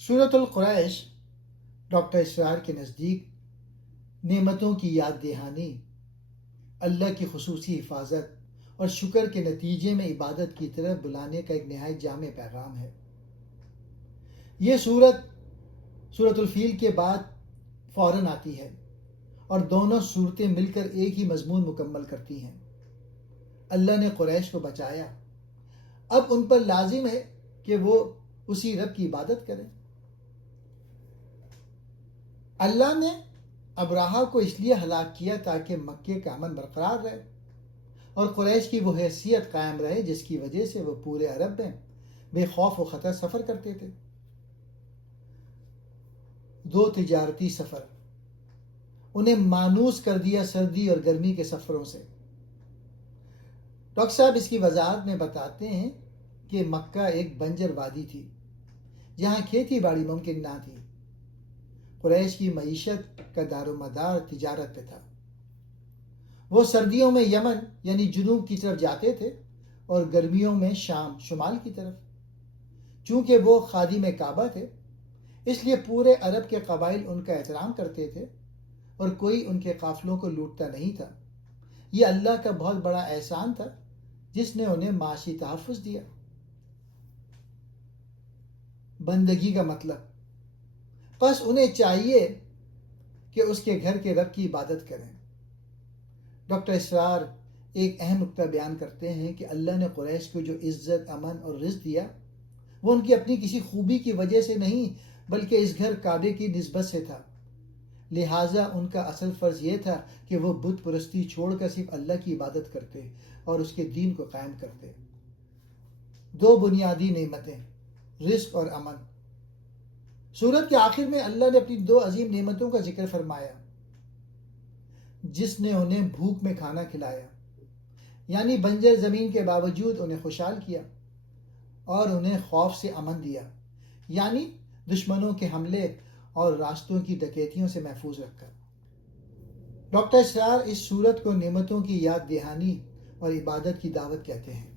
سورۃ القریش ڈاکٹر اسرار کے نزدیک نعمتوں کی یاد دہانی، اللہ کی خصوصی حفاظت اور شکر کے نتیجے میں عبادت کی طرف بلانے کا ایک نہایت جامع پیغام ہے۔ یہ سورۃ الفیل کے بعد فوراً آتی ہے اور دونوں صورتیں مل کر ایک ہی مضمون مکمل کرتی ہیں۔ اللہ نے قریش کو بچایا، اب ان پر لازم ہے کہ وہ اسی رب کی عبادت کریں۔ اللہ نے ابراہا کو اس لیے ہلاک کیا تاکہ مکے کا امن برقرار رہے اور قریش کی وہ حیثیت قائم رہے جس کی وجہ سے وہ پورے عرب میں بے خوف و خطر سفر کرتے تھے۔ 2 تجارتی سفر انہیں مانوس کر دیا سردی اور گرمی کے سفروں سے۔ ڈاکٹر صاحب اس کی وضاحت میں بتاتے ہیں کہ مکہ ایک بنجر وادی تھی جہاں کھیتی باڑی ممکن نہ تھی۔ قریش کی معیشت کا دار و مدار تجارت پہ تھا۔ وہ سردیوں میں یمن یعنی جنوب کی طرف جاتے تھے اور گرمیوں میں شام شمال کی طرف۔ چونکہ وہ خادم کعبہ تھے اس لیے پورے عرب کے قبائل ان کا احترام کرتے تھے اور کوئی ان کے قافلوں کو لوٹتا نہیں تھا۔ یہ اللہ کا بہت بڑا احسان تھا جس نے انہیں معاشی تحفظ دیا۔ بندگی کا مطلب، بس انہیں چاہیے کہ اس کے گھر کے رب کی عبادت کریں۔ ڈاکٹر اسرار ایک اہم نقطہ بیان کرتے ہیں کہ اللہ نے قریش کو جو عزت، امن اور رزق دیا وہ ان کی اپنی کسی خوبی کی وجہ سے نہیں بلکہ اس گھر کعبے کی نسبت سے تھا۔ لہٰذا ان کا اصل فرض یہ تھا کہ وہ بت پرستی چھوڑ کر صرف اللہ کی عبادت کرتے اور اس کے دین کو قائم کرتے۔ 2 بنیادی نعمتیں، رزق اور امن۔ سورت کے آخر میں اللہ نے اپنی 2 عظیم نعمتوں کا ذکر فرمایا جس نے انہیں بھوک میں کھانا کھلایا، یعنی بنجر زمین کے باوجود انہیں خوشحال کیا، اور انہیں خوف سے امن دیا، یعنی دشمنوں کے حملے اور راستوں کی ڈکیتیوں سے محفوظ رکھا۔ ڈاکٹر اسرار اس سورت کو نعمتوں کی یاد دہانی اور عبادت کی دعوت کہتے ہیں۔